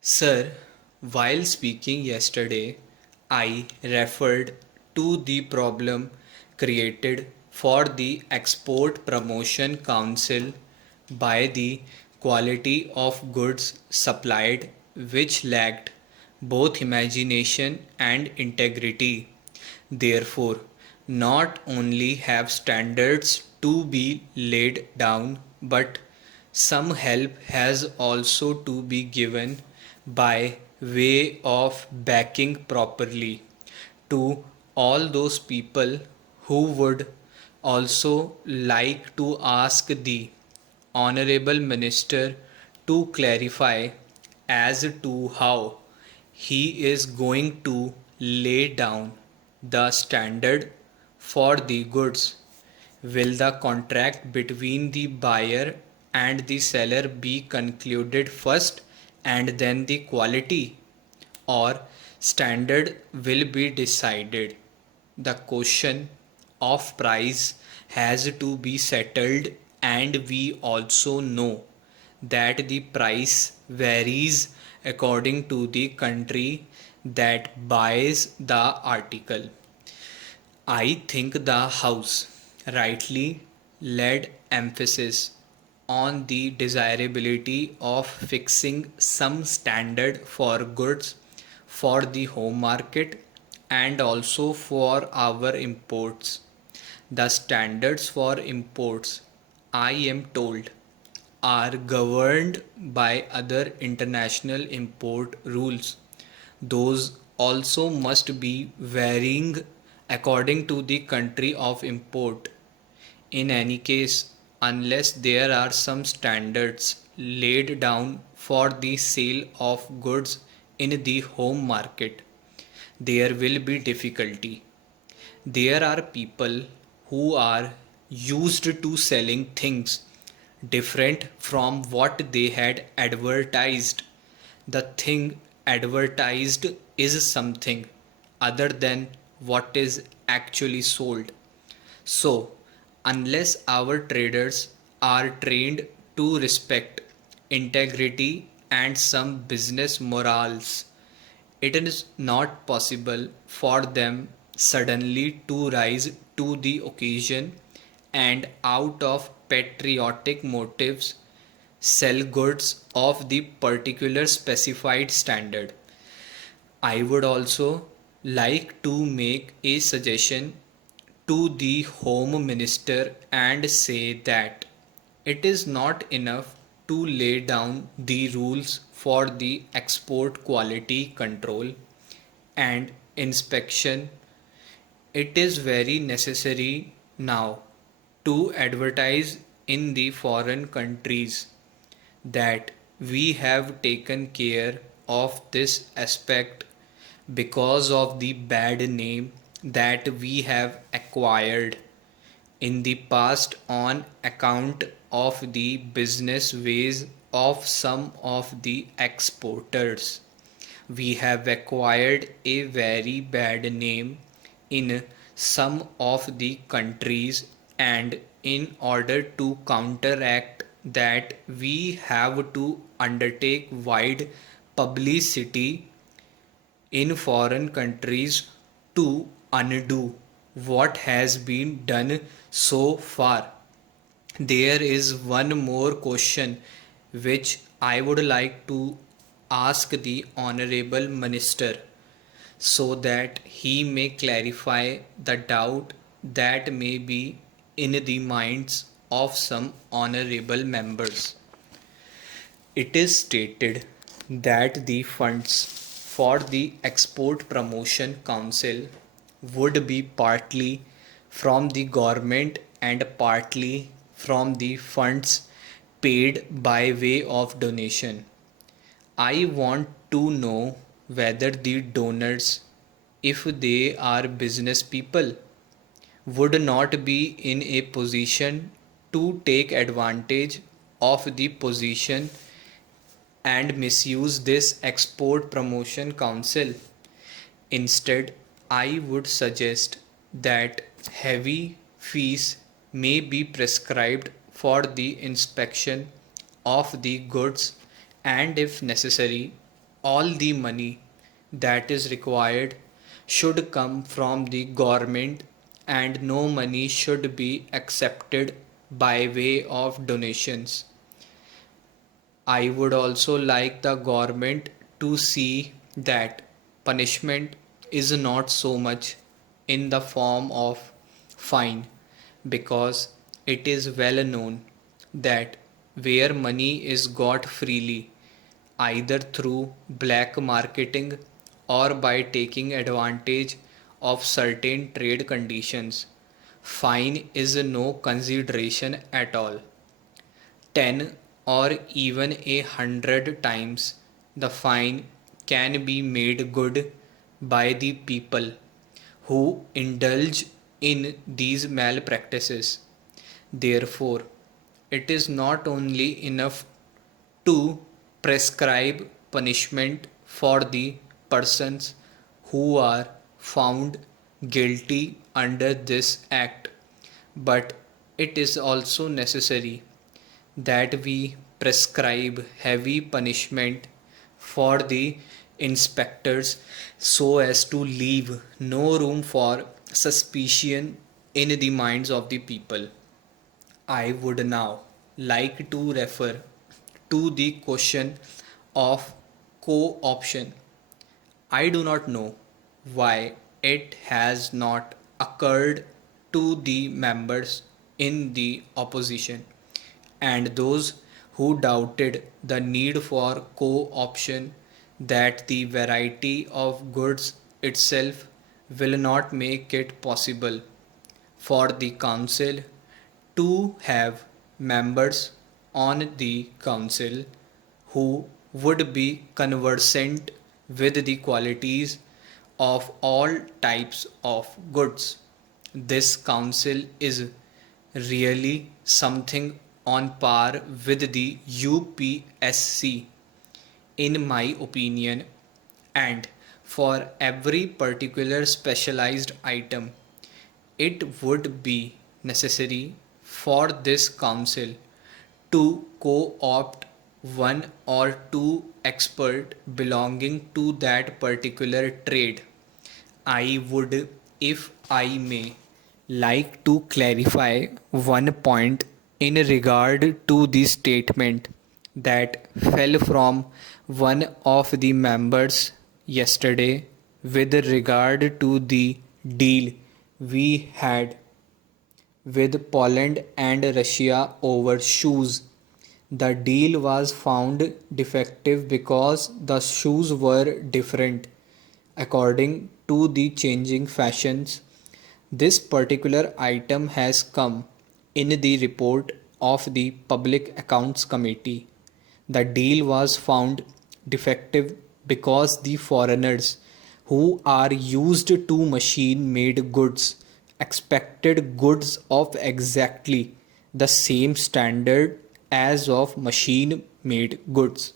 Sir, while speaking yesterday, I referred to the problem created for the Export Promotion Council by the quality of goods supplied, which lacked both imagination and integrity. Therefore, not only have standards to be laid down, but some help has also to be given by way of backing properly to all those people who would also like to ask the Honorable Minister to clarify as to how he is going to lay down the standard for the goods. Will the contract between the buyer and the seller be concluded first and then the quality, or standard will be decided? The question of price has to be settled, and we also know that the price varies according to the country that buys the article. I think the House rightly laid emphasis on the desirability of fixing some standard for goods for the home market and also for our imports. The standards for imports, I am told, are governed by other international import rules. Those also must be varying according to the country of import. In any case, unless there are some standards laid down for the sale of goods in the home market, there will be difficulty. There are people who are used to selling things different from what they had advertised. The thing advertised is something other than what is actually sold. So, unless our traders are trained to respect integrity and some business morals, it is not possible for them suddenly to rise to the occasion and out of patriotic motives sell goods of the particular specified standard. I would also like to make a suggestion to the Home Minister and say that it is not enough to lay down the rules for the export quality control and inspection. It is very necessary now to advertise in the foreign countries that we have taken care of this aspect because of the bad name that we have acquired in the past on account of the business ways of some of the exporters. We have acquired a very bad name in some of the countries, and in order to counteract that, we have to undertake wide publicity in foreign countries to undo what has been done so far. There is one more question which I would like to ask the Honorable Minister so that he may clarify the doubt that may be in the minds of some honorable members. It is stated that the funds for the Export Promotion Council would be partly from the government and partly from the funds paid by way of donation. I want to know whether the donors, if they are business people, would not be in a position to take advantage of the position and misuse this export promotion council. Instead, I would suggest that heavy fees may be prescribed for the inspection of the goods, and if necessary all the money that is required should come from the government and no money should be accepted by way of donations. I would also like the government to see that punishment is not so much in the form of fine, because it is well known that where money is got freely, either through black marketing or by taking advantage of certain trade conditions, fine is no consideration at all. 10 or even 100 times the fine can be made good by the people who indulge in these malpractices. Therefore, it is not only enough to prescribe punishment for the persons who are found guilty under this act, but it is also necessary that we prescribe heavy punishment for the inspectors so as to leave no room for suspicion in the minds of the people. I would now like to refer to the question of co-option. I do not know why it has not occurred to the members in the opposition and those who doubted the need for co-option, that the variety of goods itself will not make it possible for the council to have members on the council who would be conversant with the qualities of all types of goods. This council is really something on par with the UPSC, in my opinion, and for every particular specialized item, it would be necessary for this council to co-opt one or two expert belonging to that particular trade. I would, if I may, like to clarify one point in regard to the statement that fell from one of the members yesterday with regard to the deal we had with Poland and Russia over shoes. The deal was found defective because the shoes were different according to the changing fashions. This particular item has come in the report of the Public Accounts Committee. The deal was found defective because the foreigners who are used to machine made goods expected goods of exactly the same standard as of machine made goods.